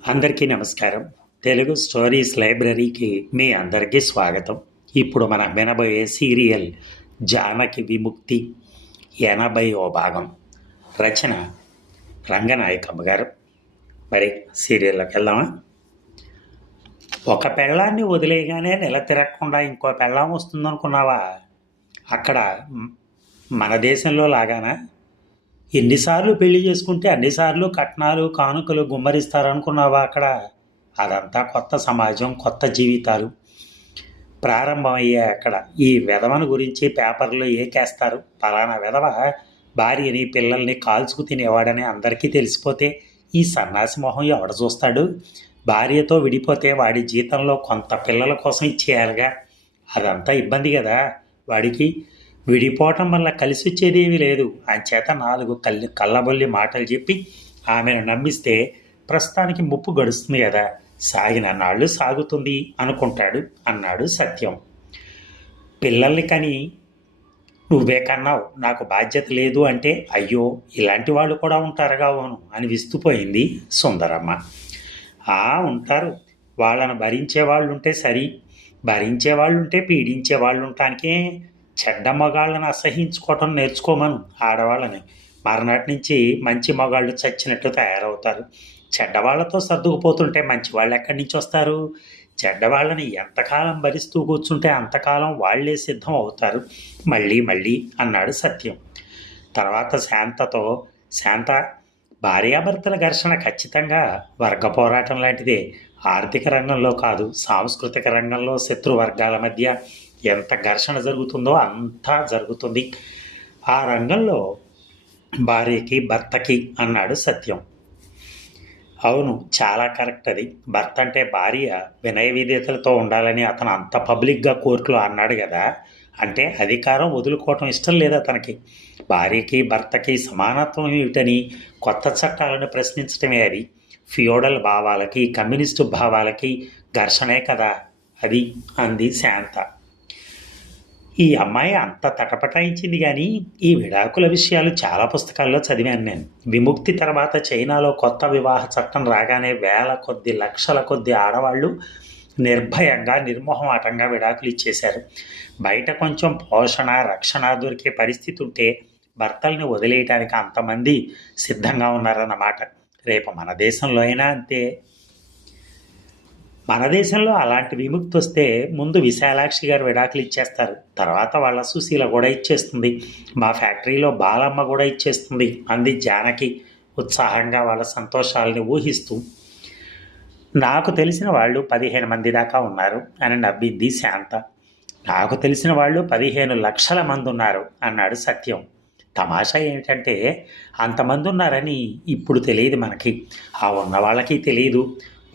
అందరికీ నమస్కారం. తెలుగు స్టోరీస్ లైబ్రరీకి మీ అందరికీ స్వాగతం. ఇప్పుడు మనం వినబోయే సీరియల్ 'జానకి విముక్తి' 80వ భాగం. రచన రంగనాయకమ్మ గారు. మరి సీరియల్లోకి వెళ్దామా? ఒక పెళ్ళాన్ని వదిలేయగానే నెల తిరగకుండా ఇంకో పెళ్ళాం వస్తుందనుకున్నావా? అక్కడ మన దేశంలో లాగానా? ఎన్నిసార్లు పెళ్లి చేసుకుంటే అన్నిసార్లు కట్నాలు కానుకలు గుమ్మరిస్తారనుకున్నావా? అక్కడ అదంతా కొత్త సమాజం, కొత్త జీవితాలు ప్రారంభమయ్యాయి. అక్కడ ఈ విధవను గురించి పేపర్లో ఏకేస్తారు. పలానా విధవ భార్యని పిల్లల్ని కాల్చుకు తినేవాడని అందరికీ తెలిసిపోతే ఈ సన్నాసి మొహం ఎవడ చూస్తాడు? భార్యతో విడిపోతే వాడి జీతంలో కొంత పిల్లల కోసం ఇచ్చేయాలిగా. అదంతా ఇబ్బంది కదా వాడికి. విడిపోవటం వల్ల కలిసి వచ్చేదేమీ లేదు. అంచేత 4 కళ్ళబొల్లి మాటలు చెప్పి ఆమెను నమ్మిస్తే ప్రస్తుతానికి ముప్పు గడుస్తుంది కదా, సాగిన నాళ్ళు సాగుతుంది అనుకుంటాడు అన్నాడు సత్యం. పిల్లల్ని కని నువ్వే కన్నావు, నాకు బాధ్యత లేదు అంటే అయ్యో ఇలాంటి వాళ్ళు కూడా ఉంటారుగా అవును అని విస్తుపోయింది సుందరమ్మ. ఉంటారు, వాళ్ళను భరించేవాళ్ళు ఉంటే సరి. భరించేవాళ్ళు ఉంటే పీడించేవాళ్ళు ఉండటానికే. చెడ్డ మగాళ్ళని అసహించుకోవటం నేర్చుకోమను ఆడవాళ్ళని. మరునాటి నుంచి మంచి మగాళ్ళు చచ్చినట్టు తయారవుతారు. చెడ్డవాళ్లతో సర్దుకుపోతుంటే మంచి వాళ్ళు ఎక్కడి నుంచి వస్తారు? చెడ్డవాళ్ళని ఎంతకాలం భరిస్తూ కూర్చుంటే అంతకాలం వాళ్లే సిద్ధం అవుతారు మళ్ళీ మళ్ళీ అన్నాడు సత్యం. తర్వాత శాంతతో, శాంత, భార్యాభర్తల ఘర్షణ ఖచ్చితంగా వర్గ పోరాటం లాంటిదే. ఆర్థిక రంగంలో కాదు, సాంస్కృతిక రంగంలో శత్రువర్గాల మధ్య ఎంత ఘర్షణ జరుగుతుందో అంతా జరుగుతుంది ఆ రంగంలో భార్యకి భర్తకి అన్నాడు సత్యం. అవును, చాలా కరెక్ట్ అది. భర్త అంటే భార్య వినయ విధేతలతో ఉండాలని అతను అంత పబ్లిక్గా కోర్టులో అన్నాడు కదా. అంటే అధికారం వదులుకోవటం ఇష్టం లేదు అతనికి. భార్యకి భర్తకి సమానత్వం ఏమిటని కొత్త చట్టాలను ప్రశ్నించడమే అది. ఫ్యూడల్ భావాలకి కమ్యూనిస్టు భావాలకి ఘర్షణే కదా అది అంది శాంత. ఈ అమ్మాయి అంత తటపటాయించింది కానీ ఈ విడాకుల విషయాలు చాలా పుస్తకాల్లో చదివాను నేను. విముక్తి తర్వాత చైనాలో కొత్త వివాహ చట్టం రాగానే వేల కొద్ది లక్షల కొద్ది ఆడవాళ్ళు నిర్భయంగా నిర్మోహమాటంగా విడాకులు ఇచ్చేశారు. బయట కొంచెం పోషణ రక్షణ దొరికే పరిస్థితి ఉంటే భర్తల్ని వదిలేయటానికి అంతమంది సిద్ధంగా ఉన్నారన్నమాట. రేపు మన దేశంలో అయినా అంతే. మన దేశంలో అలాంటి విముక్తి వస్తే ముందు విశాలాక్షి గారు విడాకులు ఇచ్చేస్తారు, తర్వాత వాళ్ళ సుశీల కూడా ఇచ్చేస్తుంది, మా ఫ్యాక్టరీలో బాలమ్మ కూడా ఇచ్చేస్తుంది అంది జానకి ఉత్సాహంగా వాళ్ళ సంతోషాలని ఊహిస్తూ. నాకు తెలిసిన వాళ్ళు 15 మంది దాకా ఉన్నారు అని నవ్వింది శాంత. నాకు తెలిసిన వాళ్ళు 15 లక్షల మంది ఉన్నారు అన్నాడు సత్యం. తమాషా ఏమిటంటే అంతమంది ఉన్నారని ఇప్పుడు తెలియదు మనకి, ఆ ఉన్న వాళ్ళకి తెలియదు.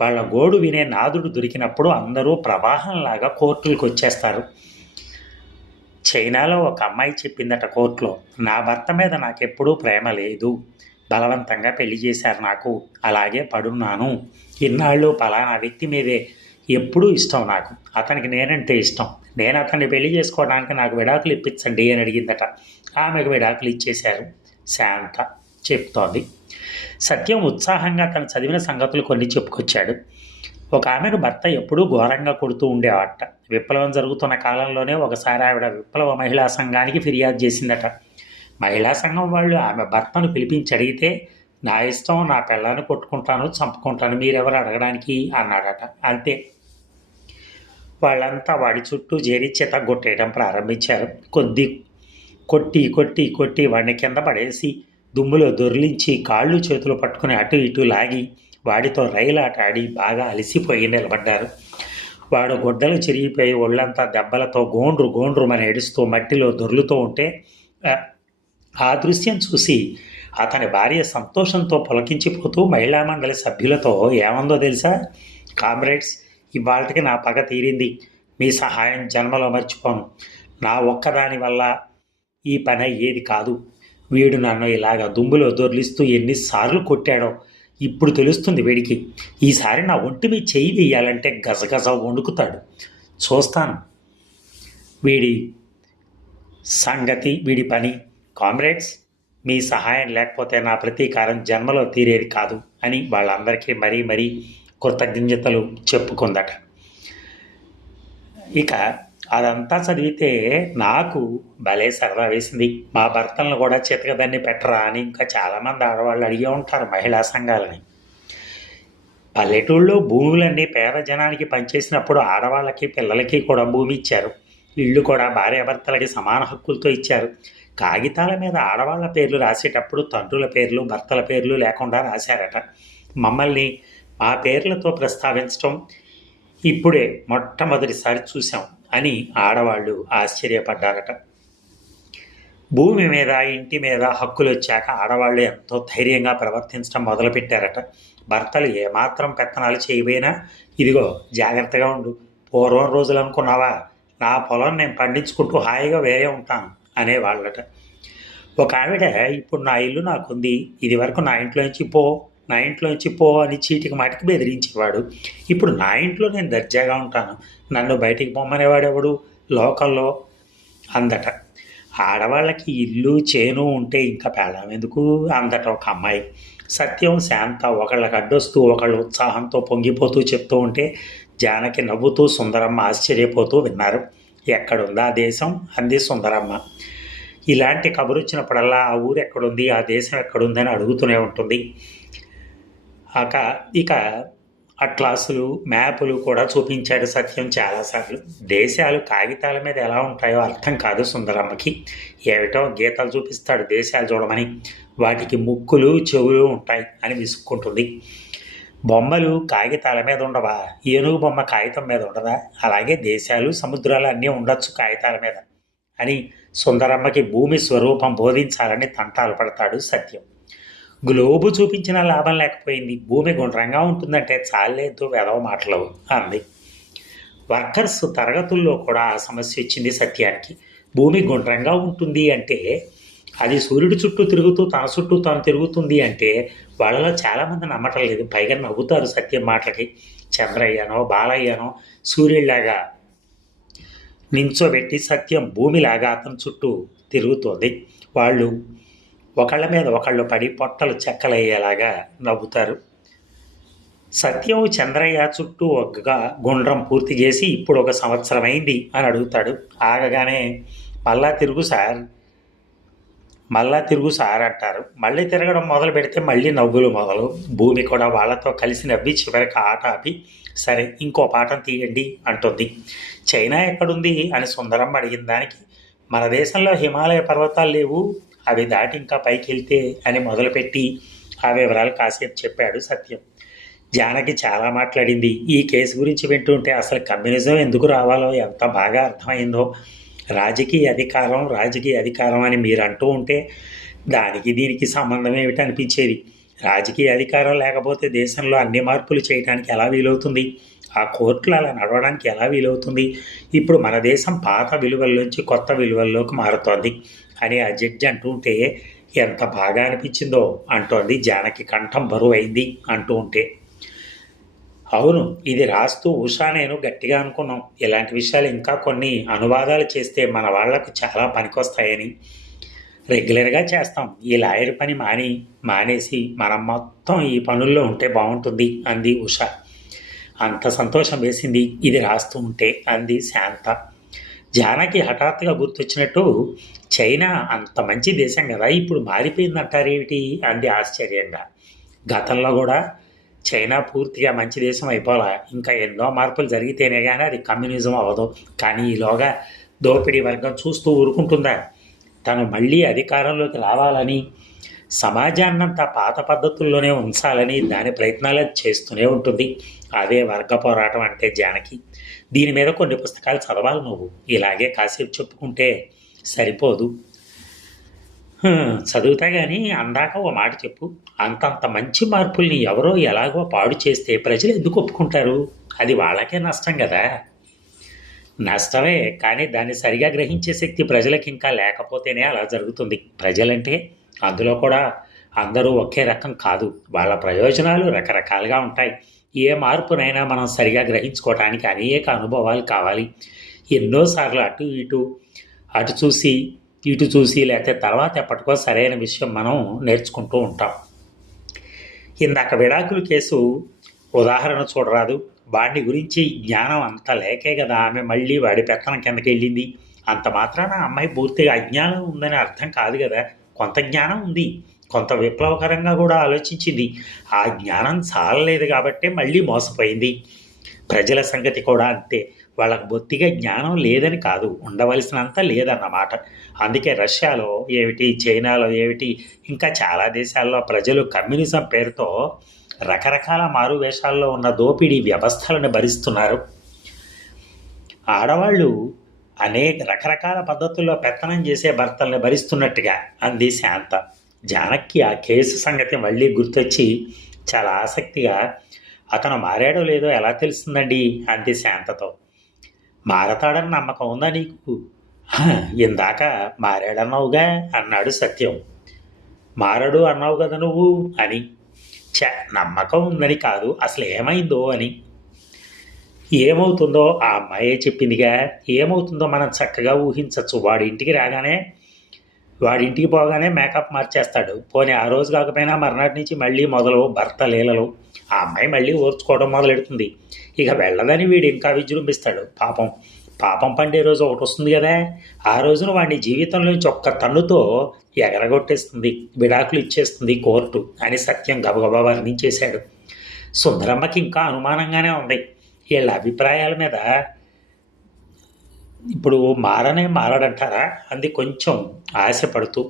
వాళ్ళ గోడు వినే నాదుడు దొరికినప్పుడు అందరూ ప్రవాహంలాగా కోర్టులకు వచ్చేస్తారు. చైనాలో ఒక అమ్మాయి చెప్పిందట కోర్టులో, నా భర్త మీద నాకెప్పుడూ ప్రేమ లేదు, బలవంతంగా పెళ్లి చేశారు నాకు, అలాగే పడున్నాను. ఇన్నాళ్ళు పలానా వ్యక్తి మీదే ఎప్పుడూ ఇష్టం నాకు, అతనికి నేనంటే ఇష్టం, నేను అతన్ని పెళ్లి చేసుకోవడానికి నాకు విడాకులు ఇప్పించండి అని అడిగిందట. ఆమెకు విడాకులు ఇచ్చేశారు శాంత చెప్తోంది. సత్యం ఉత్సాహంగా తను చదివిన సంగతులు కొన్ని చెప్పుకొచ్చాడు. ఒక ఆమెను భర్త ఎప్పుడూ ఘోరంగా కొడుతూ ఉండేవాట. విప్లవం జరుగుతున్న కాలంలోనే ఒకసారి ఆవిడ విప్లవ మహిళా సంఘానికి ఫిర్యాదు చేసిందట. మహిళా సంఘం వాళ్ళు ఆమె భర్తను పిలిపించి అడిగితే, నా ఇష్టం, నా పిల్లాన్ని కొట్టుకుంటాను చంపుకుంటాను, మీరెవరు అడగడానికి అన్నాడట. అంతే. వాళ్ళంతా వాడి చుట్టూ చేరి చితగొట్టేయడం ప్రారంభించారు. కొట్టి కొట్టి కొట్టి వాడిని కింద పడేసి దుమ్ములో దొర్లించి కాళ్ళు చేతులు పట్టుకుని అటు ఇటు లాగి వాడితో రైలాట ఆడి బాగా అలసిపోయి నిలబడ్డారు. వాడు గొడ్డలు చిరిగిపోయి ఒళ్ళంతా దెబ్బలతో గోండ్రు గోండ్రుమని ఏడుస్తూ మట్టిలో దొర్లుతూ ఉంటే ఆ దృశ్యం చూసి అతని భార్య సంతోషంతో పులకించిపోతూ మహిళా మండలి సభ్యులతో ఏమందో తెలుసా? కామ్రేడ్స్, ఇవాళకి నా పగ తీరింది, మీ సహాయం జన్మలో మర్చిపోను. నా ఒక్కదాని వల్ల ఈ పని అయ్యేది కాదు. వీడు నన్ను ఇలాగ దుమ్ములో దొర్లిస్తూ ఎన్నిసార్లు కొట్టాడో ఇప్పుడు తెలుస్తుంది వీడికి. ఈసారి నా ఒంటి మీద చెయ్యి వేయాలంటే గజగజ వణుకుతాడు. చూస్తాను వీడి సంగతి, వీడి పని. కామ్రేడ్స్, మీ సహాయం లేకపోతే నా ప్రతీకారం జన్మలో తీరేది కాదు అని వాళ్ళందరికీ మరీ మరీ కృతజ్ఞతలు చెప్పుకుందట. ఇక అదంతా చదివితే నాకు భలే సరదా వేసింది. మా భర్తలను కూడా చితకదాన్ని పెట్టరా అని ఇంకా చాలామంది ఆడవాళ్ళు అడిగే ఉంటారు మహిళా సంఘాలని. పల్లెటూళ్ళలో భూములన్నీ పేద జనానికి పనిచేసినప్పుడు ఆడవాళ్ళకి పిల్లలకి కూడా భూమి ఇచ్చారు. ఇళ్ళు కూడా భార్యాభర్తలకి సమాన హక్కులతో ఇచ్చారు. కాగితాల మీద ఆడవాళ్ళ పేర్లు రాసేటప్పుడు తండ్రుల పేర్లు భర్తల పేర్లు లేకుండా రాశారట. మమ్మల్ని మా పేర్లతో ప్రస్తావించడం ఇప్పుడే మొట్టమొదటిసారి చూసాం అని ఆడవాళ్ళు ఆశ్చర్యపడ్డారట. భూమి మీద ఇంటి మీద హక్కులు వచ్చాక ఆడవాళ్ళు ఎంతో ధైర్యంగా ప్రవర్తించడం మొదలుపెట్టారట. భర్తలు ఏమాత్రం పెత్తనాలు చేయబోయినా ఇదిగో జాగ్రత్తగా ఉండు, పూర్వం రోజులు అనుకున్నావా, నా పొలం నేను పండించుకుంటూ హాయిగా వేరే ఉంటాను అనేవాళ్ళట. ఒక ఆవిడ ఇప్పుడు నా ఇల్లు నాకుంది, ఇది వరకు నా ఇంట్లోంచి పో అని చీటికి మాటికి బెదిరించేవాడు. ఇప్పుడు నా ఇంట్లో నేను దర్జాగా ఉంటాను, నన్ను బయటికి పొమ్మనేవాడెవడు లోకల్లో అందట. ఆడవాళ్ళకి ఇల్లు చేను ఉంటే ఇంకా పెళ్ళాం ఎందుకు అందట ఒక అమ్మాయి. సత్యం శాంత ఒకళ్ళకి అడ్డొస్తూ ఒకళ్ళు ఉత్సాహంతో పొంగిపోతూ చెప్తూ ఉంటే జానకి నవ్వుతూ సుందరమ్మ ఆశ్చర్యపోతూ విన్నారు. ఎక్కడుందా దేశం అంది సుందరమ్మ. ఇలాంటి కబురు వచ్చినప్పుడల్లా ఆ ఊరు ఎక్కడుంది, ఆ దేశం ఎక్కడుంది అని అడుగుతూనే ఉంటుంది. ఇక అట్లాసులు మ్యాపులు కూడా చూపించాడు సత్యం చాలాసార్లు. దేశాలు కాగితాల మీద ఎలా ఉంటాయో అర్థం కాదు సుందరమ్మకి. ఏమిటో గీతాలు చూపిస్తాడు దేశాలు చూడమని, వాటికి ముక్కులు చెవులు ఉంటాయి అని విసుక్కుంటుంది. బొమ్మలు కాగితాల మీద ఉండవా, ఏనుగు బొమ్మ కాగితం మీద ఉండదా, అలాగే దేశాలు సముద్రాలు అన్నీ ఉండొచ్చు కాగితాల మీద అని సుందరమ్మకి భూమి స్వరూపం బోధించాలని తంటాలు పడతాడు సత్యం. గ్లోబు చూపించిన లాభం లేకపోయింది, భూమి గుండ్రంగా ఉంటుందంటే చాలేదో వెదవ మాటలు అంది. వర్కర్స్ తరగతుల్లో కూడా ఆ సమస్య వచ్చింది సత్యానికి. భూమి గుండ్రంగా ఉంటుంది అంటే అది సూర్యుడి చుట్టూ తిరుగుతూ తన చుట్టూ తాను తిరుగుతుంది అంటే వాళ్ళలో చాలామంది నమ్మటం లేదు. పైగా నవ్వుతారు సత్యం మాటలకి. చంద్రయ్యనో బాలయ్యనో సూర్యుడిలాగా నించోబెట్టి సత్యం భూమిలాగా అతని చుట్టూ తిరుగుతోంది. వాళ్ళు ఒకళ్ళ మీద ఒకళ్ళు పడి పొట్టలు చెక్కలయ్యేలాగా నవ్వుతారు. సత్యం చంద్రయ్య చుట్టూ ఒక గుండ్రం పూర్తి చేసి ఇప్పుడు 1 సంవత్సరం అయింది అని అడుగుతాడు. ఆగగానే మళ్ళా తిరుగు సార్ అంటారు. మళ్ళీ తిరగడం మొదలు పెడితే మళ్ళీ నవ్వులు మొదలు. భూమి కూడా వాళ్ళతో కలిసి నవ్వి చివరికి ఆట ఆపి సరే ఇంకో పాఠం తీయండి అంటుంది. చైనా ఎక్కడుంది అని సుందరమ్మ అడిగిన దానికి మన దేశంలో హిమాలయ పర్వతాలు లేవు, అవి దాటి ఇంకా పైకి వెళ్తే అని మొదలుపెట్టి ఆ వివరాలు కాసేపు చెప్పాడు సత్యం. జానకి చాలా మాట్లాడింది. ఈ కేసు గురించి వింటుంటే అసలు కమ్యూనిజం ఎందుకు రావాలో ఎంత బాగా అర్థమైందో. రాజకీయ అధికారం అని మీరు అంటూ ఉంటే దానికి దీనికి సంబంధం ఏమిటి అనిపించేది. రాజకీయ అధికారం లేకపోతే దేశంలో అన్ని మార్పులు చేయడానికి ఎలా వీలవుతుంది, ఆ కోర్టులు అలా నడవడానికి ఎలా వీలవుతుంది. ఇప్పుడు మన దేశం పాత విలువల్లోంచి కొత్త విలువల్లోకి మారుతోంది అని ఆ జడ్జి అంటూ ఉంటే ఎంత బాగా అనిపించిందో అంటోంది జానకి. కంఠం బరువైంది అంటూ ఉంటే. అవును, ఇది రాస్తూ ఉషా నేను గట్టిగా అనుకున్నాం, ఇలాంటి విషయాలు ఇంకా కొన్ని అనువాదాలు చేస్తే మన వాళ్లకు చాలా పనికొస్తాయని. రెగ్యులర్గా చేస్తాం, ఈ లాయర్ పని మానేసి మనం మొత్తం ఈ పనుల్లో ఉంటే బాగుంటుంది అంది ఉష. అంత సంతోషం వేసింది ఇది రాస్తూ ఉంటే అంది శాంత. జానకి హఠాత్తుగా గుర్తొచ్చినట్టు చైనా అంత మంచి దేశం కదా, ఇప్పుడు మారిపోయిందంటారేమిటి అంది ఆశ్చర్యంగా. గతంలో కూడా చైనా పూర్తిగా మంచి దేశం అయిపోలా, ఇంకా ఎన్నో మార్పులు జరిగితేనే కానీ అది కమ్యూనిజం అవ్వదు. కానీ ఈలోగా దోపిడీ వర్గం చూస్తూ ఊరుకుంటుందా? తను మళ్ళీ అధికారంలోకి రావాలని, సమాజాన్నంతా పాత పద్ధతుల్లోనే ఉంచాలని దాని ప్రయత్నాలు చేస్తూనే ఉంటుంది. అదే వర్గ పోరాటం అంటే జానకి. దీని మీద కొన్ని పుస్తకాలు చదవాలి నువ్వు, ఇలాగే కాసేపు చెప్పుకుంటే సరిపోదు. చదువుతా కానీ అందాక ఓ మాట చెప్పు, అంతంత మంచి మార్పుల్ని ఎవరో ఎలాగో పాడు చేస్తే ప్రజలు ఎందుకు ఒప్పుకుంటారు? అది వాళ్ళకే నష్టం కదా. నష్టమే, కానీ దాన్ని సరిగా గ్రహించే శక్తి ప్రజలకు ఇంకా లేకపోతేనే అలా జరుగుతుంది. ప్రజలంటే అందులో కూడా అందరూ ఒకే రకం కాదు, వాళ్ళ ప్రయోజనాలు రకరకాలుగా ఉంటాయి. ఏ మార్పునైనా మనం సరిగా గ్రహించుకోవటానికి అనేక అనుభవాలు కావాలి. ఎన్నోసార్లు అటు చూసి ఇటు చూసి లేకపోతే తర్వాత ఎప్పటికో సరైన విషయం మనం నేర్చుకుంటూ ఉంటాం. ఇందాక విడాకుల కేసు ఉదాహరణ చూడరాదు. వాడిని గురించి జ్ఞానం అంత లేకే కదా ఆమె మళ్ళీ వాడి పెత్తనం కిందకి వెళ్ళింది. అంత మాత్రాన అమ్మాయి పూర్తిగా అజ్ఞానం ఉందని అర్థం కాదు కదా. కొంత జ్ఞానం ఉంది, కొంత విప్లవకరంగా కూడా ఆలోచించింది. ఆ జ్ఞానం చాలలేదు కాబట్టే మళ్ళీ మోసపోయింది. ప్రజల సంగతి కూడా అంతే. వాళ్ళకు బొత్తిగా జ్ఞానం లేదని కాదు, ఉండవలసినంత లేదన్నమాట. అందుకే రష్యాలో ఏమిటి, చైనాలో ఏమిటి, ఇంకా చాలా దేశాల్లో ప్రజలు కమ్యూనిజం పేరుతో రకరకాల మారు వేషాల్లో ఉన్న దోపిడీ వ్యవస్థలను భరిస్తున్నారు. ఆడవాళ్ళు అనేక రకరకాల పద్ధతుల్లో పెత్తనం చేసే భర్తల్ని భరిస్తున్నట్టుగా అంది శాంత. జానకి ఆ కేసు సంగతి మళ్ళీ గుర్తొచ్చి చాలా ఆసక్తిగా, అతను మారాడో లేదో ఎలా తెలుస్తుందండి అంది శాంతతో. మారతాడని నమ్మకం ఉందా నీకు? ఇందాక మారాడన్నావుగా అన్నాడు సత్యం. మారడు అన్నావు కదా నువ్వు అని. నమ్మకం ఉందని కాదు, అసలు ఏమైందో అని. ఏమవుతుందో ఆ అమ్మాయే చెప్పిందిగా. ఏమవుతుందో మనం చక్కగా ఊహించవచ్చు. వాడింటికి పోగానే మేకప్ మార్చేస్తాడు. పోనీ ఆ రోజు కాకపోయినా మర్నాటి నుంచి మళ్ళీ మొదలు భర్త లీలలు. ఆ అమ్మాయి మళ్ళీ ఓర్చుకోవడం మొదలెడుతుంది. ఇక వెళ్ళదని వీడు ఇంకా విజృంభిస్తాడు. పాపం పండే రోజు ఒకటి వస్తుంది కదా, ఆ రోజున వాడిని జీవితంలోంచి ఒక్క తన్నుతో ఎగరగొట్టేస్తుంది, విడాకులు ఇచ్చేస్తుంది కోర్టు అని సత్యం గబగబా వర్ణించేశాడు. సుందరమ్మకి ఇంకా అనుమానంగానే ఉంది. వీళ్ళ అభిప్రాయాల మీద. ఇప్పుడు మారడంటారా అంది కొంచెం ఆశపడుతూ.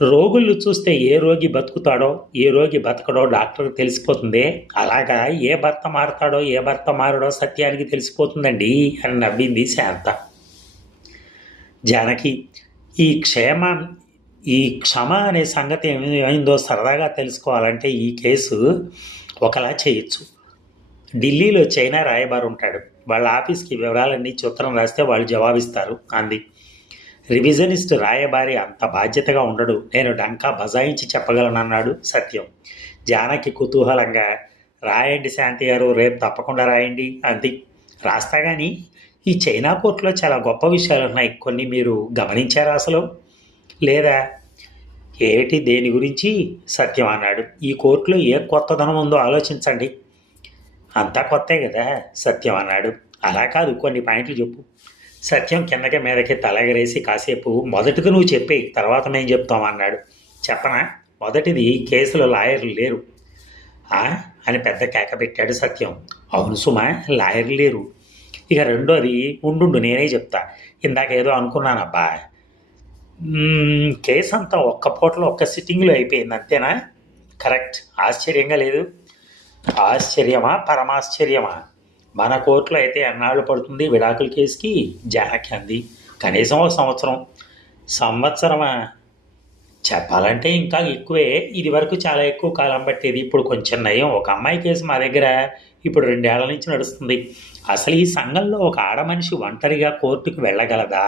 రోగులు చూస్తే ఏ రోగి బతుకుతాడో ఏ రోగి బతకడో డాక్టర్కి తెలిసిపోతుంది. అలాగా ఏ భర్త మారతాడో ఏ భర్త మారడో సత్యానికి తెలిసిపోతుందండి అని నవ్వింది శాంత. జానకి, ఈ క్షమ అనే సంగతి ఏమైందో సరదాగా తెలుసుకోవాలంటే ఈ కేసు ఒకలా చేయొచ్చు. ఢిల్లీలో చైనా రాయబారు ఉంటాడు. వాళ్ళ ఆఫీస్కి వివరాలన్నీ చిత్రం రాస్తే వాళ్ళు జవాబిస్తారు అంది. రివిజనిస్ట్ రాయబారి అంత బాధ్యతగా ఉండడు. నేను డంకా బజాయించి చెప్పగలనన్నాడు సత్యం. జానకి కుతూహలంగా, రాయండి శాంతి గారు, రేపు తప్పకుండా రాయండి అంది. రాస్తా కానీ ఈ చైనా కోర్టులో చాలా గొప్ప విషయాలు ఉన్నాయి. కొన్ని మీరు గమనించారా అసలు? లేదా? ఏమిటి, దేని గురించి? సత్యం అన్నాడు. ఈ కోర్టులో ఏ కొత్తదనం ఉందో ఆలోచించండి. అంతా కొత్తే కదా సత్యం అన్నాడు. అలా కాదు, కొన్ని పాయింట్లు చెప్పు. సత్యం కిందకి మీదకి తలగరేసి కాసేపు మొదటిది నువ్వు చెప్పేయి, తర్వాత మేము చెప్తాం అన్నాడు. చెప్పనా? మొదటిది, కేసులో లాయర్లు లేరు అని పెద్ద కేక పెట్టాడు సత్యం. అవును సుమా, లాయర్లు లేరు. ఇక రెండోది, ఉండు నేనే చెప్తా. ఇందాకేదో అనుకున్నానబ్బా. కేసు అంతా ఒక్క పూటలో ఒక్క సిట్టింగ్లో అయిపోయింది అంతేనా? కరెక్ట్. ఆశ్చర్యంగా లేదు? ఆశ్చర్యమా పరమాశ్చర్యమా? మన కోర్టులో అయితే ఎన్నాళ్ళు పడుతుంది విడాకుల కేసుకి? జానకి అంది. కనీసం ఒక సంవత్సరమా? చెప్పాలంటే ఇంకా ఎక్కువే. ఇది వరకు చాలా ఎక్కువ కాలం పట్టేది, ఇప్పుడు కొంచెం నయం. ఒక అమ్మాయి కేసు మా దగ్గర ఇప్పుడు 2 ఏళ్ల నుంచి నడుస్తుంది. అసలు ఈ సంఘంలో ఒక ఆడమనిషి ఒంటరిగా కోర్టుకు వెళ్ళగలదా,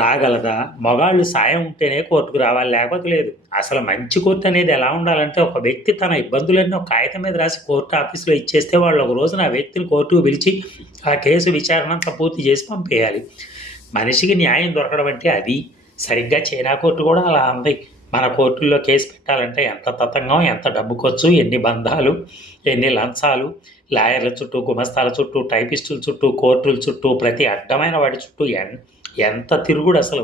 రాగలదా? మగాళ్ళు సాయం ఉంటేనే కోర్టుకు రావాలి, లేకపోతే లేదు. అసలు మంచి కోర్టు అనేది ఎలా ఉండాలంటే, ఒక వ్యక్తి తన ఇబ్బందులన్నీ ఒక కాగితం మీద రాసి కోర్టు ఆఫీసులో ఇచ్చేస్తే వాళ్ళు ఒక రోజున ఆ వ్యక్తిని కోర్టుకు పిలిచి ఆ కేసు విచారణ అంతా పూర్తి చేసి పంపేయాలి. మనిషికి న్యాయం దొరకడం అంటే అది. సరిగ్గా చైనా కోర్టు కూడా అలా ఉంది. మన కోర్టుల్లో కేసు పెట్టాలంటే ఎంత తతంగం, ఎంత డబ్బు ఖర్చు, ఎన్ని బంధాలు, ఎన్ని లంచాలు, లాయర్ల చుట్టూ, గుమస్తాల చుట్టూ, టైపిస్టుల చుట్టూ, కోర్టుల చుట్టూ, ప్రతి అడ్డమైన వాడి చుట్టూ ఎంత తిరుగుడు. అసలు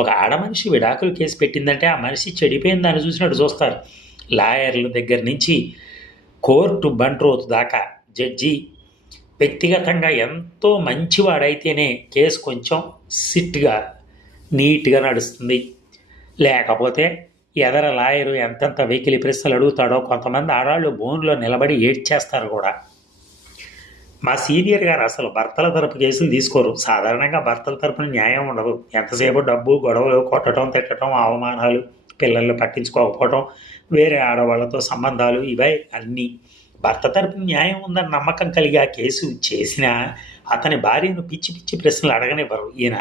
ఒక ఆడమనిషి విడాకులు కేసు పెట్టిందంటే ఆ మనిషి చెడిపోయిన దాన్ని చూసినట్టు చూస్తారు. లాయర్ల దగ్గర నుంచి కోర్టు బంట్రోతు దాకా జడ్జి వ్యక్తిగతంగా ఎంతో మంచివాడైతేనే కేసు కొంచెం సిట్గా నీట్గా నడుస్తుంది. లేకపోతే ఎదర లాయరు ఎంతెంత వెకిలి ప్రశ్నలు అడుగుతాడో. కొంతమంది ఆడాళ్ళు బోన్లో నిలబడి ఏడ్చేస్తారు కూడా. మా సీనియర్ గారు అసలు భర్తల తరపు కేసులు తీసుకోరు. సాధారణంగా భర్తల తరపున న్యాయం ఉండదు. ఎంతసేపు డబ్బు, గొడవలు, కొట్టడం, తిట్టడం, అవమానాలు, పిల్లల్ని పట్టించుకోకపోవడం, వేరే ఆడవాళ్లతో సంబంధాలు, ఇవే అన్నీ. భర్త తరపున న్యాయం ఉందని నమ్మకం కలిగి ఆ కేసు చేసినా అతని భార్యను పిచ్చి పిచ్చి ప్రశ్నలు అడగనివ్వరు. ఈయన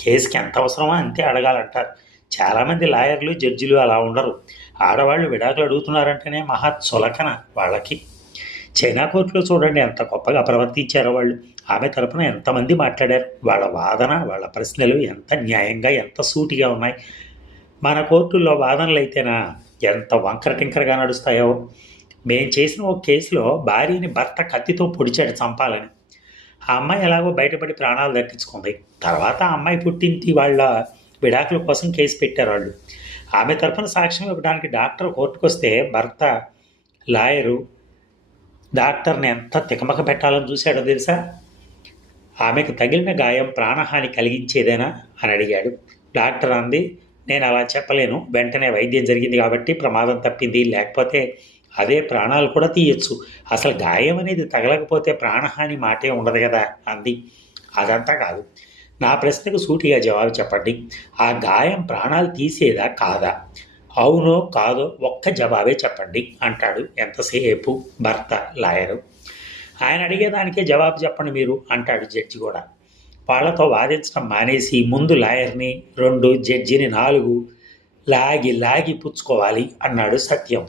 కేసుకి ఎంత అవసరమో అంతే అడగాలంటారు. చాలామంది లాయర్లు, జడ్జిలు అలా ఉండరు. ఆడవాళ్ళు విడాకులు అడుగుతున్నారంటేనే మహా చులకన వాళ్ళకి. చైనా కోర్టులో చూడండి ఎంత గొప్పగా ప్రవర్తించారో వాళ్ళు. ఆమె తరపున ఎంతమంది మాట్లాడారు. వాళ్ళ వాదన, వాళ్ళ ప్రశ్నలు ఎంత న్యాయంగా, ఎంత సూటిగా ఉన్నాయి. మన కోర్టుల్లో వాదనలు అయితేనా ఎంత వంకర టింకరగా నడుస్తాయో. మేం చేసిన ఒక కేసులో భార్యని భర్త కత్తితో పొడిచాడు చంపాలని. ఆ అమ్మాయి ఎలాగో బయటపడి ప్రాణాలు దక్కించుకుంది. తర్వాత ఆ అమ్మాయి పుట్టింటి వాళ్ళ విడాకుల కోసం కేసు పెట్టారు వాళ్ళు. ఆమె తరఫున సాక్ష్యం ఇవ్వడానికి డాక్టర్ కోర్టుకు వస్తే భర్త లాయరు డాక్టర్ని ఎంత తికమక పెట్టాలని చూశాడో తెలుసా. ఆమెకు తగిలిన గాయం ప్రాణహాని కలిగించేదేనా అని అడిగాడు. డాక్టర్ అంది, నేను అలా చెప్పలేను, వెంటనే వైద్యం జరిగింది కాబట్టి ప్రమాదం తప్పింది, లేకపోతే అదే ప్రాణాలు కూడా తీయచ్చు. అసలు గాయం అనేది తగలకపోతే ప్రాణహాని మాటే ఉండదు కదా అంది. అదంతా కాదు, నా ప్రశ్నకు సూటిగా జవాబు చెప్పండి. ఆ గాయం ప్రాణాలు తీసేదా కాదా? అవునో కాదో ఒక్క జవాబే చెప్పండి అంటాడు ఎంతసేపు భర్త లాయరు. ఆయన అడిగేదానికే జవాబు చెప్పండి మీరు అంటాడు జడ్జి కూడా. వాళ్ళతో వాదించడం మానేసి ముందు లాయర్ని 2, జడ్జిని 4 లాగి లాగి పుచ్చుకోవాలి అన్నాడు సత్యం.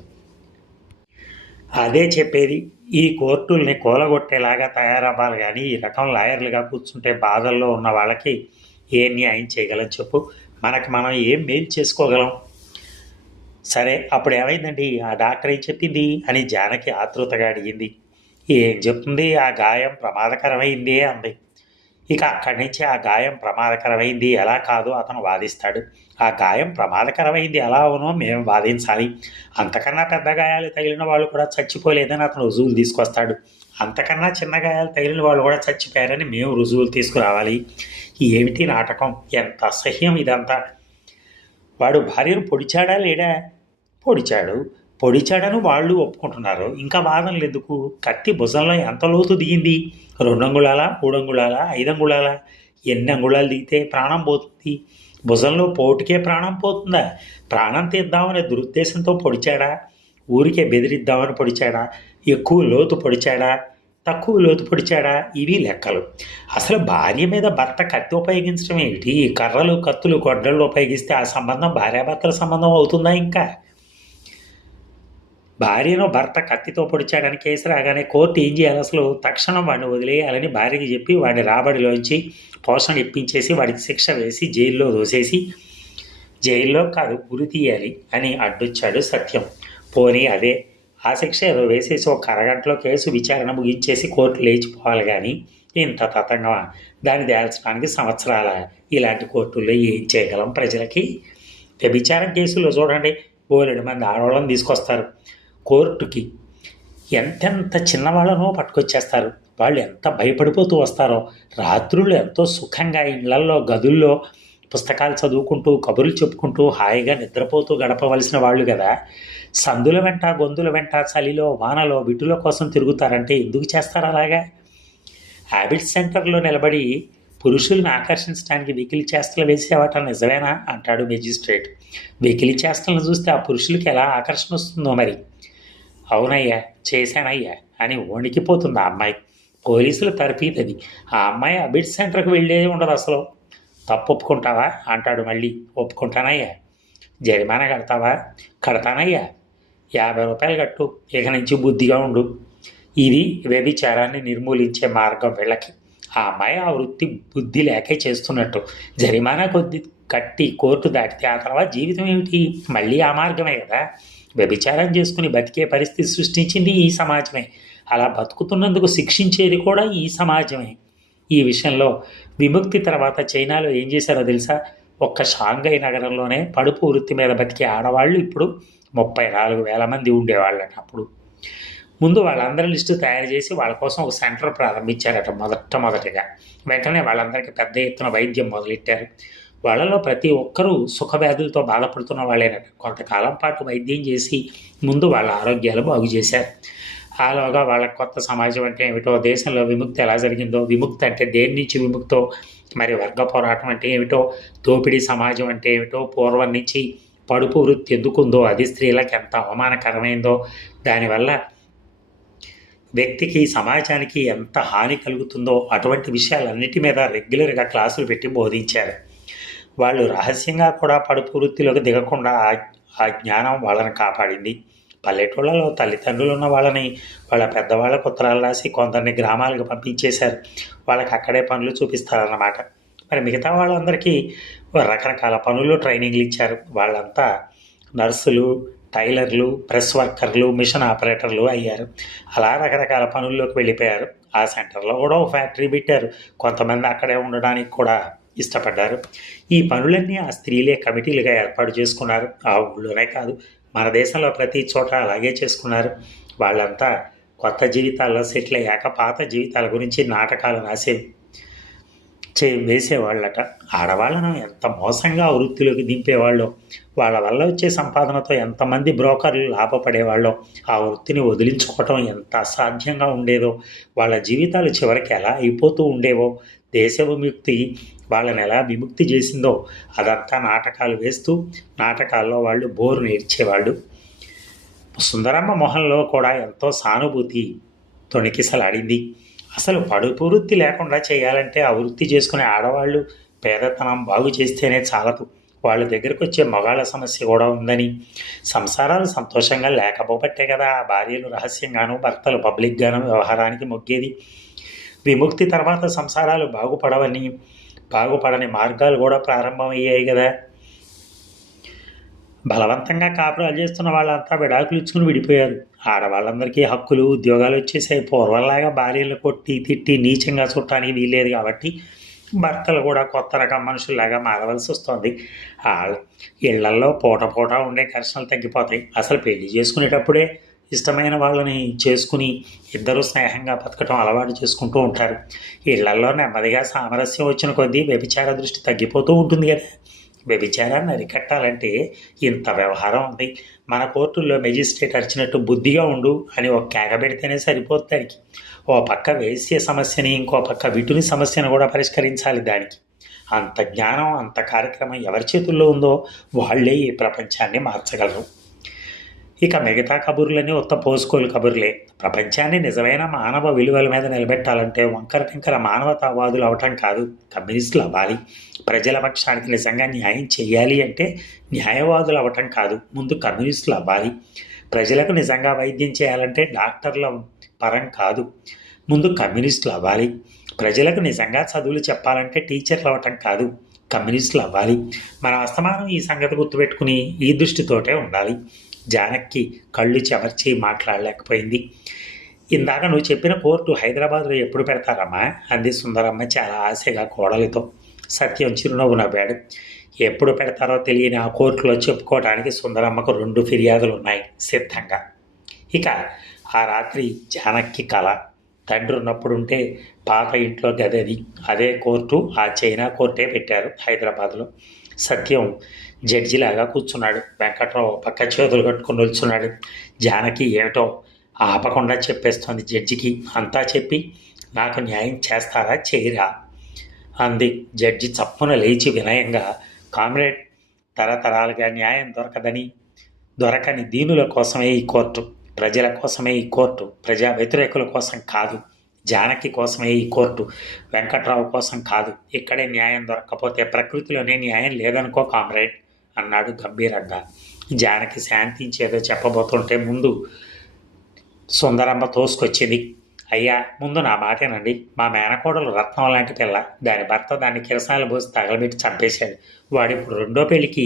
అదే చెప్పేది, ఈ కోర్టుల్ని కూలగొట్టేలాగా తయారవ్వాలి కానీ ఈ రకం లాయర్లుగా కూర్చుంటే బాధల్లో ఉన్న వాళ్ళకి ఏ న్యాయం చేయగలం చెప్పు. మనకి మనం ఏం మేలు చేసుకోగలం? సరే, అప్పుడు ఏమైందండి? ఆ డాక్టర్ ఏం చెప్పింది అని జానకి ఆతృతగా అడిగింది. ఏం చెప్తుంది, ఆ గాయం ప్రమాదకరమైంది అంది. ఇక అక్కడి నుంచి ఆ గాయం ప్రమాదకరమైంది ఎలా కాదో అతను వాదిస్తాడు. ఆ గాయం ప్రమాదకరమైంది ఎలా అవునో మేము వాదించాలి. అంతకన్నా పెద్ద గాయాలు తగిలిన వాళ్ళు కూడా చచ్చిపోలేదని అతను రుజువులు తీసుకొస్తాడు. అంతకన్నా చిన్న గాయాలు తగిలిన వాళ్ళు కూడా చచ్చిపోయారని మేము రుజువులు తీసుకురావాలి. ఏమిటి నాటకం, ఎంత అసహ్యం ఇదంతా. వాడు భార్యను పొడిచాడా లేడా? పొడిచాడని వాళ్ళు ఒప్పుకుంటున్నారు. ఇంకా వాదనలు ఎందుకు? కత్తి భుజంలో ఎంత లోతు దిగింది? 2 అంగుళాలా, 3 అంగుళాలా, 5 అంగుళాలా? ఎన్ని అంగుళాలు దిగితే ప్రాణం పోతుంది? భుజంలో పోటుకే ప్రాణం పోతుందా? ప్రాణం తీద్దామనే దురుద్దేశంతో పొడిచాడా? ఊరికే బెదిరిద్దామని పొడిచాడా? ఎక్కువ లోతు పొడిచాడా, తక్కువ లోతు పొడిచాడా? ఇవి లెక్కలు. అసలు భార్య మీద భర్త కత్తి ఉపయోగించడం ఏమిటి? కర్రలు, కత్తులు, గొడ్డళ్ళు ఉపయోగిస్తే ఆ సంబంధం భార్యాభర్తల సంబంధం అవుతుందా? ఇంకా భార్యను భర్త కత్తితో పొడిచాడని కేసు రాగానే కోర్టు ఏం చేయాలి? అసలు తక్షణం వాడిని వదిలేయాలని భార్యకి చెప్పి వాడి రాబడిలోంచి పోషణ ఇప్పించేసి వాడికి శిక్ష వేసి జైల్లో దోసేసి, జైల్లో కాదు ఉరి తీయాలి అని అడ్డొచ్చాడు సత్యం. పోనీ అదే, ఆ శిక్ష ఏదో వేసేసి ఒక అరగంటలో కేసు విచారణ ముగించేసి కోర్టు లేచిపోవాలి కానీ ఇంత తతంగా దాన్ని తేల్చడానికి సంవత్సరాల. ఇలాంటి కోర్టుల్లో ఏం చేయగలం ప్రజలకి? వ్యభిచారం కేసుల్లో చూడండి, బోలెడు మంది ఆడవాళ్ళని తీసుకొస్తారు కోర్టుకి. ఎంతెంత చిన్నవాళ్ళనో పట్టుకొచ్చేస్తారు. వాళ్ళు ఎంత భయపడిపోతూ వస్తారో. రాత్రులు ఎంతో సుఖంగా ఇళ్లల్లో, గదుల్లో పుస్తకాలు చదువుకుంటూ, కబుర్లు చెప్పుకుంటూ హాయిగా నిద్రపోతూ గడపవలసిన వాళ్ళు కదా. సందుల వెంట, గొంతుల వెంట, చలిలో, వానలో, విటుల కోసం తిరుగుతారంటే ఎందుకు చేస్తారు అలాగా? హ్యాబిట్ సెంటర్లో నిలబడి పురుషుల్ని ఆకర్షించడానికి వెకిలి చేష్టలు వేసేవాట నిజమేనా అంటాడు మెజిస్ట్రేట్. వెకిలి చేష్టలను చూస్తే ఆ పురుషులకి ఎలా ఆకర్షణ వస్తుందో మరి. అవునయ్యా, చేశానయ్యా అని వణికిపోతుంది ఆ అమ్మాయి. పోలీసుల తర్ఫీదది. ఆ అమ్మాయి అబిడ్ సెంటర్కి వెళ్ళేది ఉండదు అసలు. తప్పు ఒప్పుకుంటావా అంటాడు మళ్ళీ. ఒప్పుకుంటానయ్యా. జరిమానా కడతావా? కడతానయ్యా. 50 రూపాయలు కట్టు, ఇక నుంచి బుద్ధిగా ఉండు. ఇది వ్యభిచారాన్ని నిర్మూలించే మార్గం వీళ్ళకి. ఆ అమ్మాయి ఆ వృత్తి బుద్ధి లేకే చేస్తున్నట్టు. జరిమానా కొద్ది కట్టి కోర్టు దాటితే ఆ తర్వాత జీవితం ఏమిటి? మళ్ళీ ఆ మార్గమే కదా. వ్యభిచారం చేసుకుని బతికే పరిస్థితి సృష్టించింది ఈ సమాజమే. అలా బతుకుతున్నందుకు శిక్షించేది కూడా ఈ సమాజమే. ఈ విషయంలో విముక్తి తర్వాత చైనాలో ఏం చేశారో తెలుసా? ఒక్క షాంఘై నగరంలోనే పడుపు వృత్తి మీద బతికే ఆడవాళ్ళు ఇప్పుడు 34,000 మంది ఉండేవాళ్ళట. అప్పుడు ముందు వాళ్ళందరి లిస్టు తయారు చేసి వాళ్ళ కోసం ఒక సెంటర్ ప్రారంభించారట మొదటగా. వెంటనే వాళ్ళందరికీ పెద్ద ఎత్తున వైద్యం మొదలెట్టారు. వాళ్ళలో ప్రతి ఒక్కరూ సుఖవ్యాధులతో బాధపడుతున్న వాళ్ళేనట. కొంతకాలం పాటు వైద్యం చేసి ముందు వాళ్ళ ఆరోగ్యాలు బాగు చేశారు. ఆలోగా వాళ్ళకి కొత్త సమాజం అంటే ఏమిటో, దేశంలో విముక్తి ఎలా జరిగిందో, విముక్తి అంటే దేని నుంచి విముక్తో, మరి వర్గ పోరాటం అంటే ఏమిటో, దోపిడీ సమాజం అంటే ఏమిటో, పూర్వం నుంచి పడుపు వృత్తి ఎందుకుందో, అది స్త్రీలకు ఎంత అవమానకరమైందో, దానివల్ల వ్యక్తికి, సమాజానికి ఎంత హాని కలుగుతుందో అటువంటి విషయాలన్నిటి మీద రెగ్యులర్గా క్లాసులు పెట్టి బోధించారు. వాళ్ళు రహస్యంగా కూడా పడుపు వృత్తిలోకి దిగకుండా ఆ జ్ఞానం వాళ్ళని కాపాడింది. పల్లెటూళ్ళలో తల్లిదండ్రులు ఉన్న వాళ్ళని వాళ్ళ పెద్దవాళ్ళకు ఉత్తరాలు రాసి కొందరిని గ్రామాలకు పంపించేశారు. వాళ్ళకి అక్కడే పనులు చూపిస్తారన్నమాట. మరి మిగతా వాళ్ళందరికీ రకరకాల పనులు ట్రైనింగ్లు ఇచ్చారు. వాళ్ళంతా నర్సులు, టైలర్లు, ప్రెస్ వర్కర్లు, మిషన్ ఆపరేటర్లు అయ్యారు. అలా రకరకాల పనుల్లోకి వెళ్ళిపోయారు. ఆ సెంటర్లో కూడా ఒక ఫ్యాక్టరీ పెట్టారు. కొంతమంది అక్కడే ఉండడానికి కూడా ఇష్టపడ్డారు. ఈ పనులన్నీ ఆ స్త్రీలే కమిటీలుగా ఏర్పాటు చేసుకున్నారు. ఆ ఊళ్ళోనే కాదు, మన దేశంలో ప్రతి చోట అలాగే చేసుకున్నారు. వాళ్ళంతా కొత్త జీవితాల్లో సెటిల్ అయ్యాక పాత జీవితాల గురించి నాటకాలు వేసేవాళ్ళట. ఆడవాళ్ళను ఎంత మోసంగా వృత్తిలోకి దింపేవాళ్ళో, వాళ్ళ వల్ల వచ్చే సంపాదనతో ఎంతమంది బ్రోకర్లు లాభపడేవాళ్ళో, ఆ వృత్తిని వదిలించుకోవటం ఎంత అసాధ్యంగా ఉండేదో, వాళ్ళ జీవితాలు చివరికి ఎలా అయిపోతూ ఉండేవో, దేశ విముక్తి వాళ్ళని ఎలా విముక్తి చేసిందో అదంతా నాటకాలు వేస్తూ నాటకాల్లో వాళ్ళు బోరు నేర్చేవాళ్ళు. సుందరమ్మ మొహంలో కూడా ఎంతో సానుభూతి తొణికిసలాడింది. అసలు పడుపు వృత్తి లేకుండా చేయాలంటే ఆ వృత్తి చేసుకునే ఆడవాళ్ళు పేదతనం బాగు చేస్తేనే చాలదు, వాళ్ళ దగ్గరకు వచ్చే మగాళ్ళ సమస్య కూడా ఉందని, సంసారాలు సంతోషంగా లేకపోబట్టే కదా ఆ భార్యలు రహస్యంగానూ భర్తలు పబ్లిక్గానూ వ్యవహారానికి మొగ్గేది. విముక్తి తర్వాత సంసారాలు బాగుపడని మార్గాలు కూడా ప్రారంభమయ్యాయి కదా. బలవంతంగా కాపురాలు చేస్తున్న వాళ్ళంతా విడాకులు ఇచ్చుకుని విడిపోయారు. ఆడవాళ్ళందరికీ హక్కులు, ఉద్యోగాలు వచ్చేసాయి. పూర్వంలాగా భార్యలు కొట్టి తిట్టి నీచంగా చుట్టానికి వీల్లేదు కాబట్టి భర్తలు కూడా కొత్త రకం మనుషుల్లాగా మారవలసి వస్తుంది. వాళ్ళ ఇళ్లల్లో పూట ఉండే ఘర్షణలు తగ్గిపోతాయి. అసలు పెళ్లి చేసుకునేటప్పుడే ఇష్టమైన వాళ్ళని చేసుకుని ఇద్దరు స్నేహంగా బతకటం అలవాటు చేసుకుంటూ ఉంటారు. ఇళ్లల్లో నెమ్మదిగా సామరస్యం వచ్చిన కొద్దీ వ్యభిచార దృష్టి తగ్గిపోతూ ఉంటుంది కదా. వ్యభిచారాన్ని అరికట్టాలంటే ఇంత వ్యవహారం ఉంది. మన కోర్టుల్లో మెజిస్ట్రేట్ అరిచినట్టు బుద్ధిగా ఉండు అని ఒక కేక పెడితేనే సరిపోతుంది దానికి. ఓ పక్క వేశ్య సమస్యని, ఇంకో పక్క విటుని సమస్యను కూడా పరిష్కరించాలి దానికి. అంత జ్ఞానం, అంత కార్యక్రమం ఎవరి చేతుల్లో ఉందో వాళ్ళే ఈ ప్రపంచాన్ని మార్చగలరు. ఇక మిగతా కబుర్లన్నీ ఉత్త పోసుకోలు కబుర్లే. ప్రపంచాన్ని నిజమైన మానవ విలువల మీద నిలబెట్టాలంటే వంకర టింకర మానవతావాదులు అవటం కాదు, కమ్యూనిస్టులు అవ్వాలి. ప్రజల పక్షానికి నిజంగా న్యాయం చేయాలి అంటే న్యాయవాదులు అవ్వటం కాదు, ముందు కమ్యూనిస్టులు అవ్వాలి. ప్రజలకు నిజంగా వైద్యం చేయాలంటే డాక్టర్ల పరం కాదు, ముందు కమ్యూనిస్టులు అవ్వాలి. ప్రజలకు నిజంగా చదువులు చెప్పాలంటే టీచర్లు అవ్వటం కాదు, కమ్యూనిస్టులు అవ్వాలి. మన అస్తమానం ఈ సంగతి గుర్తుపెట్టుకుని ఈ దృష్టితోటే ఉండాలి. జానకి కళ్ళు చెమర్చి మాట్లాడలేకపోయింది. ఇందాక నువ్వు చెప్పిన కోర్టు హైదరాబాద్లో ఎప్పుడు పెడతారమ్మా అంది సుందరమ్మ చాలా ఆశగా కోడలితో. సత్యం చిరునవ్వు నవ్వాడు. ఎప్పుడు పెడతారో తెలియని ఆ కోర్టులో చెప్పుకోవడానికి సుందరమ్మకు 2 ఫిర్యాదులు ఉన్నాయి సిద్ధంగా. ఇక ఆ రాత్రి జానకి కళ. తండ్రి ఉన్నప్పుడుంటే పాత ఇంట్లో గదది, అదే కోర్టు, ఆ చైనా కోర్టే పెట్టారు హైదరాబాద్లో. సత్యం జడ్జిలాగా కూర్చున్నాడు. వెంకట్రావు పక్క చేతులు కట్టుకుని నిల్చున్నాడు. జానకి ఏమిటో ఆపకుండా చెప్పేస్తోంది జడ్జికి. అంతా చెప్పి నాకు న్యాయం చేస్తారా చేయరా అంది. జడ్జి చప్పున లేచి వినయంగా, కామ్రేడ్, తరతరాలుగా న్యాయం దొరకని దీనుల కోసమే ఈ కోర్టు, ప్రజల కోసమే ఈ కోర్టు, ప్రజా వ్యతిరేకుల కోసం కాదు. జానకి కోసమే ఈ కోర్టు, వెంకట్రావు కోసం కాదు. ఇక్కడే న్యాయం దొరక్కపోతే ప్రకృతిలోనే న్యాయం లేదనుకో కామ్రేడ్ అన్నాడు గంభీరంగా. జానకి శాంతించేదో చెప్పబోతుంటే ముందు సుందరమ్మ తోసుకొచ్చింది. అయ్యా, ముందు నా మాటేనండి. మా మేనకోడలు రత్నం లాంటి పిల్ల. దాని భర్త దాన్ని కిరసాలు పోసి తగలబెట్టి చంపేశాడు. వాడిప్పుడు 2వ పెళ్ళికి.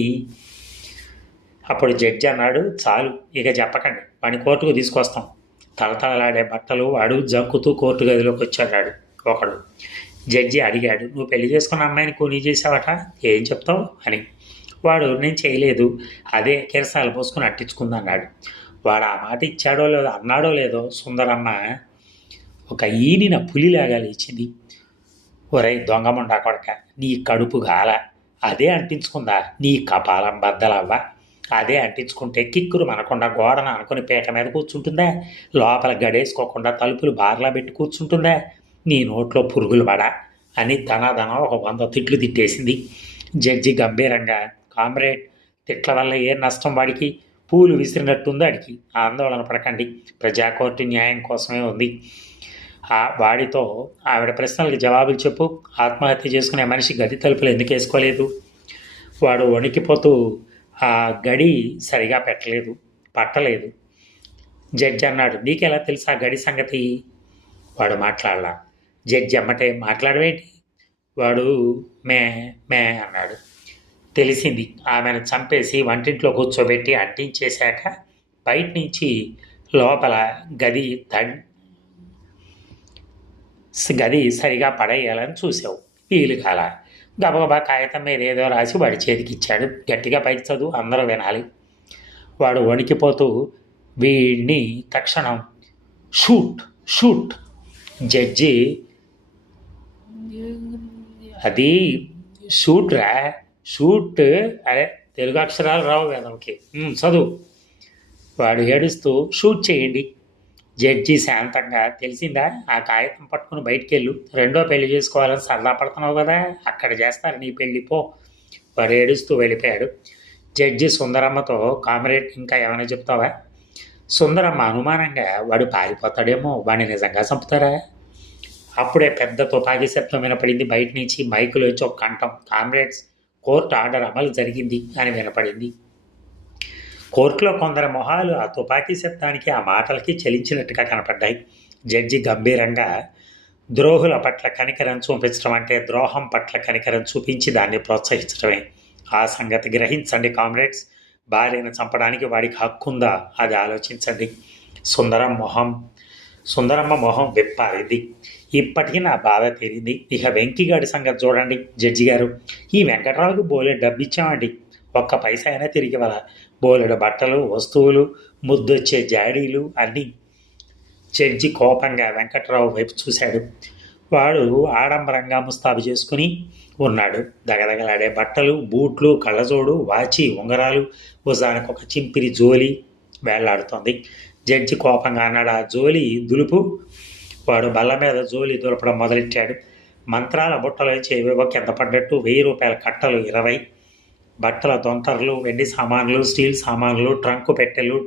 అప్పుడు జడ్జి అన్నాడు, చాలు ఇక చెప్పకండి, వాడిని కోర్టుకు తీసుకొస్తాం. తలతలలాడే బట్టలు వాడు జంకుతూ కోర్టు గదిలోకి వచ్చాడు ఒకడు. జడ్జి అడిగాడు, నువ్వు పెళ్లి చేసుకున్న అమ్మాయిని కూనీ చేసావట, ఏం చెప్తావు అని. వాడు, నేను చేయలేదు, అదే కిరసాలు పోసుకుని అంటించుకుందన్నాడు. వాడు ఆ మాట ఇచ్చాడో లేదో అన్నాడో లేదో సుందరమ్మ ఒక ఈనిన పులిలాగా లేచింది. ఒరై దొంగముండా కొడక, నీ కడుపు గాల, అదే అంటించుకుందా, నీ కపాలం బద్దలవ్వ. అదే అంటించుకుంటే కిక్కురు మనకుండా గోడను అనుకుని పీట మీద కూర్చుంటుందా, లోపల గడేసుకోకుండా తలుపులు బార్లా పెట్టి కూర్చుంటుందా, నీ నోట్లో పురుగులు పడా అని ధనాధనం ఒక 100 తిట్లు తిట్టేసింది. జడ్జి గంభీరంగా, కామ్రేడ్, తిట్ల వల్ల ఏ నష్టం వాడికి, పూలు విసిరినట్టుంది వాడికి, ఆందోళన పడకండి, ప్రజాకోర్టు న్యాయం కోసమే ఉంది. వాడితో ఆవిడ ప్రశ్నలకు జవాబులు చెప్పు. ఆత్మహత్య చేసుకునే మనిషి గది తలుపులు ఎందుకు వేసుకోలేదు? వాడు వణికిపోతూ ఆ గడి సరిగా పట్టలేదు. జడ్జి అన్నాడు, నీకెలా తెలుసా గడి సంగతి? వాడు మాట్లాడలా. జడ్జి అమ్మటే, మాట్లాడవేంటి? వాడు మే మే అన్నాడు. తెలిసింది. ఆమెను చంపేసి వంటింట్లో కూర్చోబెట్టి అంటించేశాక బయట నుంచి లోపల గది గది సరిగా పడేయాలని చూసావు. వీలు కాల. గబగబా కాగితం మీద ఏదో రాసి వాడి చేతికిచ్చాడు. గట్టిగా పైకి చదువు, అందరూ వినాలి. వాడు వణికిపోతూ వీడిని తక్షణం షూట్ షూట్. జడ్జి, అది షూట్ రా, షూట్. అరే తెలుగు అక్షరాలు రావు వేదంకి, చదువు. వాడు ఏడుస్తూ షూట్ చేయండి. జడ్జి శాంతంగా, తెలిసిందా, ఆ కాగితం పట్టుకుని బయటికి వెళ్ళు, రెండో పెళ్లి చేసుకోవాలని సరదా పడుతున్నావు కదా, అక్కడ చేస్తారు నీ పెళ్ళి, పో. వాడు ఏడుస్తూ వెళ్ళిపోయాడు. జడ్జి సుందరమ్మతో, కామ్రేడ్ ఇంకా ఏమైనా చెప్తావా? సుందరమ్మ అనుమానంగా, వాడు పారిపోతాడేమో, వాడిని నిజంగా చంపుతారా? అప్పుడే పెద్ద తుపాకీ శబ్దం వినపడింది. బయట నుంచి మైకులోంచి ఒక కంఠం, కామ్రేడ్స్, కోర్టు ఆర్డర్ అమలు జరిగింది అని వినపడింది. కోర్టులో కొందరి మొహాలు ఆ తుపాకీ శబ్దానికి, ఆ మాటలకి చలించినట్టుగా కనపడ్డాయి. జడ్జి గంభీరంగా, ద్రోహుల పట్ల కనికరం చూపించడం అంటే ద్రోహం పట్ల కనికరం చూపించి దాన్ని ప్రోత్సహించడమే. ఆ సంగతి గ్రహించండి కామ్రేడ్స్. భార్యను చంపడానికి వాడికి హక్కుందా, అది ఆలోచించండి. సుందరమ్మ మొహం విప్పారింది. ఇప్పటికీ నా బాధ తీరింది. ఇక వెంకిగాడి సంగతి చూడండి జడ్జి గారు. ఈ వెంకట్రావుకి బోలెడు డబ్బు ఇచ్చామండి, ఒక్క పైసా అయినా తిరిగి ఇవ్వాల. బోలెడు బట్టలు, వస్తువులు, ముద్దొచ్చే జాడీలు అన్నీ. జడ్జి కోపంగా వెంకట్రావు వైపు చూశాడు. వాడు ఆడంబరంగా ముస్తాబు చేసుకుని ఉన్నాడు. దగదగలాడే బట్టలు, బూట్లు, కళ్ళజోడు, వాచి, ఉంగరాలు, భుజానికి ఒక చింపిరి జోలి వేళ్లాడుతోంది. జడ్జి కోపంగా అన్నాడు, ఆ జోలి దులుపు. వాడు బల్ల మీద జోలి దులపడం మొదలెట్టాడు. మంత్రాల బుట్టలోంచి ఏవేవో కింద పడ్డట్టు 1000 రూపాయల కట్టలు 20, బట్టల దొంతర్లు, వెండి సామాన్లు, స్టీల్ సామాన్లు, ట్రంకు పెట్టెలు,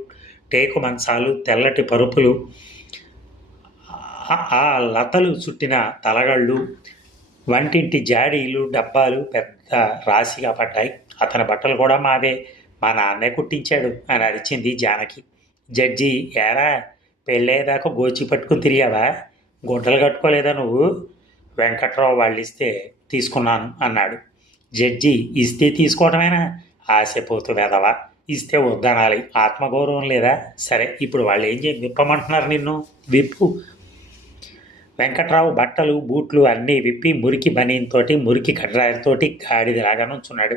టేకు మంచాలు, తెల్లటి పరుపులు, ఆ లతలు చుట్టిన తలగళ్ళు, వంటింటి జాడీలు, డబ్బాలు పెద్ద రాశిగా పడ్డాయి. అతని బట్టలు కూడా మావే, మా నాన్నే కుట్టించాడు అని అరిచింది జానకి. జడ్జి, ఏరా పెళ్ళేదాకా గోచి పట్టుకుని తిరిగావా, గుంటలు కట్టుకోలేదా నువ్వు? వెంకట్రావు వాళ్ళు ఇస్తే తీసుకున్నాను అన్నాడు. జడ్జి, ఇస్తే తీసుకోవటమేనా, ఆశపోతూ వెదవా, ఇస్తే వద్దనాలి, ఆత్మగౌరవం లేదా? సరే ఇప్పుడు వాళ్ళు ఏం విప్పమంటున్నారు నిన్ను, విప్పు. వెంకట్రావు బట్టలు, బూట్లు అన్నీ విప్పి మురికి బనీన్తోటి, మురికి కడ్రాయలతోటి గాడిదలాగా నుంచున్నాడు.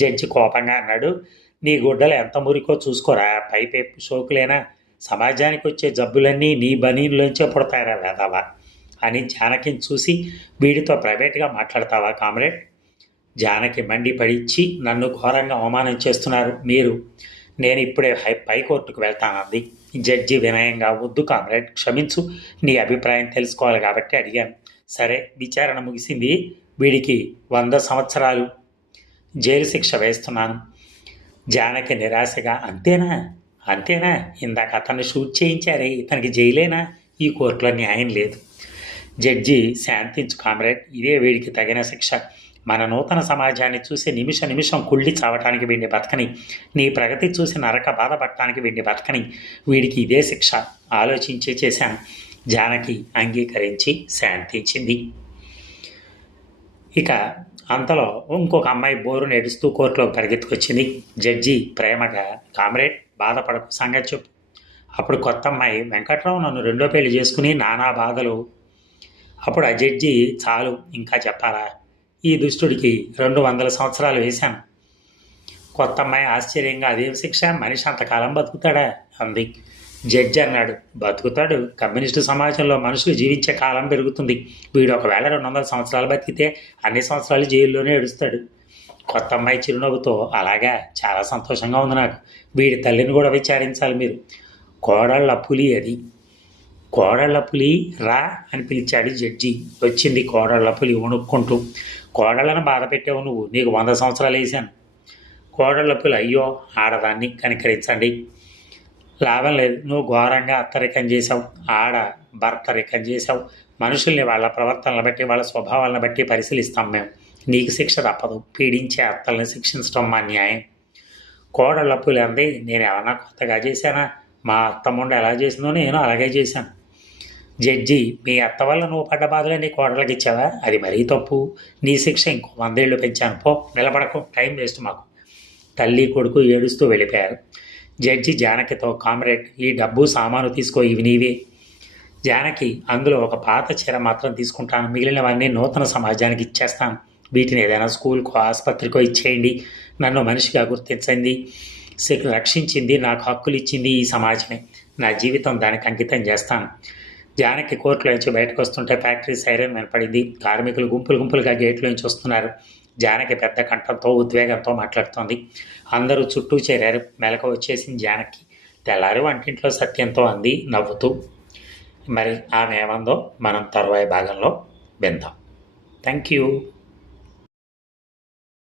జడ్జి కోపంగా అన్నాడు, నీ గుడ్డలు ఎంత మురికో చూసుకోరా, పైపేపు షోకులేనా, సమాజానికి వచ్చే జబ్బులన్నీ నీ బనీన్లోంచే పుడతాయరా వేదవా అని జానకిని చూసి, వీడితో ప్రైవేట్గా మాట్లాడతావా కామ్రేడ్? జానకి మండిపడిచ్చి, నన్ను ఘోరంగా అవమానం చేస్తున్నారు మీరు, నేను ఇప్పుడే పైకోర్టుకు వెళ్తానంది. జడ్జి వినయంగా, వద్దు కామ్రేడ్, క్షమించు, నీ అభిప్రాయం తెలుసుకోవాలి కాబట్టి అడిగాను. సరే, విచారణ ముగిసింది, వీడికి 100 సంవత్సరాలు జైలు శిక్ష వేస్తున్నాను. జానకి నిరాశగా, అంతేనా అంతేనా, ఇందాక అతన్ని షూట్ చేయించారే, ఇతనికి జైలేనా, ఈ కోర్టులో న్యాయం లేదు. జడ్జి, శాంతించు కామ్రేడ్, ఇదే వీడికి తగిన శిక్ష. మన నూతన సమాజాన్ని చూసి నిమిషం కుళ్ళి చావటానికి వీడిని బతకని, నీ ప్రగతి చూసి నరక బాధపడటానికి వీడిని బతకని, వీడికి ఇదే శిక్ష ఆలోచించే చేశాను. జానకి అంగీకరించి శాంతించింది. ఇక అంతలో ఇంకొక అమ్మాయి బోరు నేడుస్తూ కోర్టులో పరిగెత్తుకొచ్చింది. జడ్జి ప్రేమగా, కామ్రేడ్ బాధపడకు, సంగతి చెప్పు. అప్పుడు కొత్త అమ్మాయి, వెంకట్రావు నన్ను రెండో పెళ్లి చేసుకుని నానా బాధలు. అప్పుడు ఆ జడ్జి, చాలు ఇంకా చెప్పాలా, ఈ దుష్టుడికి 200 సంవత్సరాలు వేశాను. కొత్త అమ్మాయి ఆశ్చర్యంగా, అదేం శిక్ష, మనిషి అంతకాలం బతుకుతాడా అంది. జడ్జి అన్నాడు, బతుకుతాడు, కమ్యూనిస్టు సమాజంలో మనుషులు జీవించే కాలం పెరుగుతుంది, వీడు ఒకవేళ 200 సంవత్సరాలు బతికితే అన్ని సంవత్సరాలు జైల్లోనే ఏడుస్తాడు. కొత్త అమ్మాయి చిరునవ్వుతో, అలాగా, చాలా సంతోషంగా ఉంది నాకు, వీడి తల్లిని కూడా విచారించాలి మీరు. కోడళ్ళ పులి అది. కోడళ్ళ పులి రా అని పిలిచాడు జడ్జి. వచ్చింది కోడళ్ళ పులి వణుక్కుంటూ. కోడళ్ళను బాధ పెట్టావు నువ్వు, నీకు 100 సంవత్సరాలు వేశాను. కోడళ్ళ పులి, అయ్యో ఆడదాన్ని కనికరించండి, లాభం లేదు, నువ్వు ఘోరంగా అత్తరికం చేసావు, ఆడ భర్తరికం చేసావు, మనుషుల్ని వాళ్ళ ప్రవర్తనలను బట్టి వాళ్ళ స్వభావాలను బట్టి పరిశీలిస్తాం మేము, నీకు శిక్ష తప్పదు, పీడించే అత్తల్ని శిక్షించడం మా న్యాయం. కోడళ్ళ పులి అంది, నేను ఏమన్నా కొత్తగా చేశానా, మా అత్తమ్ముండ ఎలా చేసిందో నేను అలాగే చేశాను. జడ్జి, మీ అత్త వల్ల నువ్వు పడ్డ బాధలే నీ కోడలకి ఇచ్చావా? అది మరీ తప్పు. నీ శిక్ష ఇంకో 100 ఏళ్ళు పెంచాను. పో, నిలబడకు, టైం వేస్ట్ మాకు. తల్లి కొడుకు ఏడుస్తూ వెళ్ళిపోయారు. జడ్జి జానకితో, కామ్రేడ్, ఈ డబ్బు సామాను తీసుకో, ఇవి నీవే. జానకి, అందులో ఒక పాత చీర మాత్రం తీసుకుంటాను, మిగిలినవన్నీ నూతన సమాజానికి ఇచ్చేస్తాను. వీటిని ఏదైనా స్కూల్కో ఆసుపత్రికో ఇచ్చేయండి. నన్ను మనిషిగా గుర్తించింది, రక్షించింది, నాకు హక్కులు ఇచ్చింది ఈ సమాజమే. నా జీవితం దానికి అంకితం చేస్తాను. జానకి కోర్టులోంచి బయటకు వస్తుంటే ఫ్యాక్టరీ సైరన్ వినపడింది. కార్మికులు గుంపులు గుంపులుగా గేట్లోంచి వస్తున్నారు. జానకి పెద్ద కంఠంతో ఉద్వేగంతో మాట్లాడుతోంది. అందరూ చుట్టూ చేరారు. మెలకు వచ్చేసింది జానకి. తెల్లారి వంటింట్లో సత్యంతో అంది నవ్వుతూ. మరి ఆమె ఏమందో మనం తరువాయి భాగంలో విందాం. Thank you.